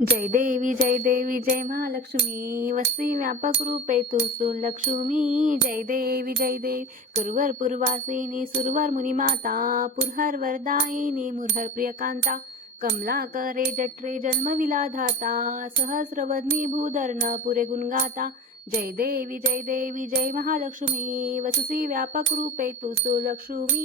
जय देवी जय महालक्ष्मी वसी व्यापक रूपे तू सुलक्ष्मी जय देवी गुरुवर पूर्वासिनी सुरवर मुनी माता पुरहर वरदायिनी मुरहर प्रियकांता कमला करे जठरे जन्मविला धाता सहस्रवदनी भूधरण पुरे गुणगाता जय देवी जय महालक्ष्मी वससी व्यापक रूपे तू सुलक्ष्मी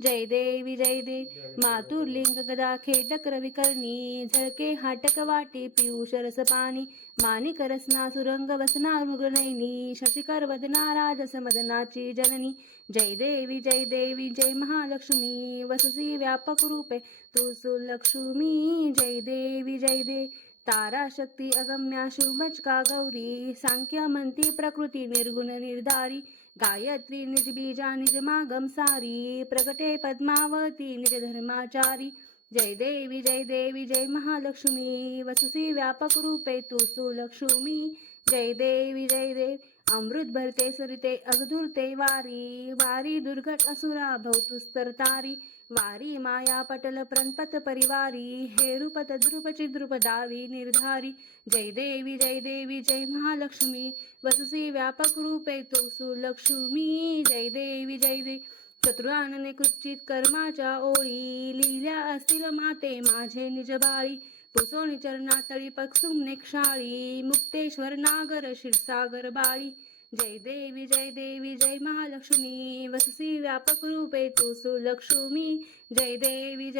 जय देवी मातुर्लिंग गदा खेटक रविकर्णी झळके हाटक वाटी पियुष रस पाणी माणिक रसना सुरंग वसना मृगनयनी शशिकर वदना राजस मदनाची जननी जय देवी जय महालक्ष्मी वससी व्यापक रूपे तू सुलक्ष्मी जय देवी तारा शक्ती अगम्या शुभचका गौरी सांख्य म्हणती प्रकृती निर्गुण निर्धारी गायत्री निज बीजा निज मागम सारी प्रकटे पद्मावती निज धर्माचारी जय देवी जय महालक्ष्मी वससी व्यापक रूपे तू सुलक्ष्मी जय देवी अमृत भरते सरिते अगधुरते वारी वारी दुर्घट असुरा भवतुस्तर तारी वारी माया पटल प्रणपत परिवारी हे रूप तद्रूप चिद्रूप दावी निर्धारी जय देवी जय महालक्ष्मी वससी व्यापक रूपे तू सुलक्ष्मी जय देवी चतुरानने कृचित कर्माच्या ओळी लिहिल्या असतील माते माझे निज बाळी पुसोनी चरणातळी पक्सुमने क्षाळी मुक्तेश्वर नागर क्षीरसागर बाळी जय देवी जय महालक्ष्मी वससी व्यापक रूपे तू सुलक्ष्मी जय देवी